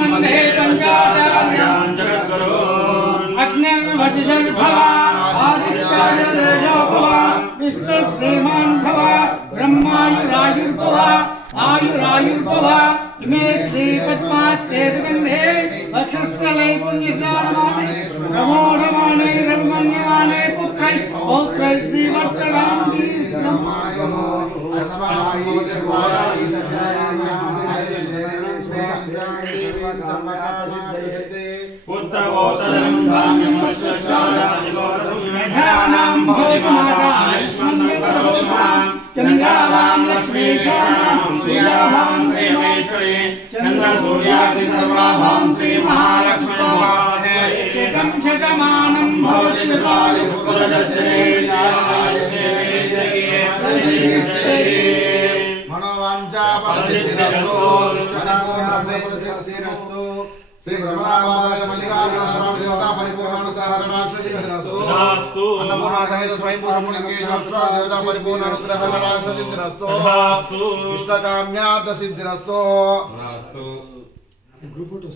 वन्दे पंचाचार्यान् जगद्गुरून् अग्निर्वशिषर्भव आदित्यायतेजो भव विष्णुश्रीमान् भव ब्रह्मायुरायुर्भव आयुरायुर्भव इमे श्रीपद्मास्ते सुगन्धे वक्षस्थले पुण्यजानमाने प्रमोढमाने रमण्यमाने पुत्रै पौत्रै श्रीवर्तनाम्बी ब्रह्मायो पुत्रवोतरं धाम्यमश्वशादिगोरं मेधानां भोजमाता आयुष्मन्यकरोमां चन्द्रावां लक्ष्मीशानां श्रियाभां श्रीमेश्वरी चन्द्रसूर्याग्नि सर्वाभां श्रीमहालक्ष्मीवासे शतं शतमानं भवति विशालि पुत्रदर्शने मनोवाञ्छा फलसिद्धिरस्तु श्री ब्रह्मरामाय मल्लिकार्जुन स्वामी देवता परिपूर्ण सहस्राक्षसिद्धिरस्तु तथास्तु अन्नपूर्णा सहित स्वयंभू मुनिकेश्वर देवता परिपूर्ण सहस्राक्षसिद्धिरस्तु तथास्तु इष्टकाम्यार्थ सिद्धिरस्तु तथास्तु ग्रुप फोटो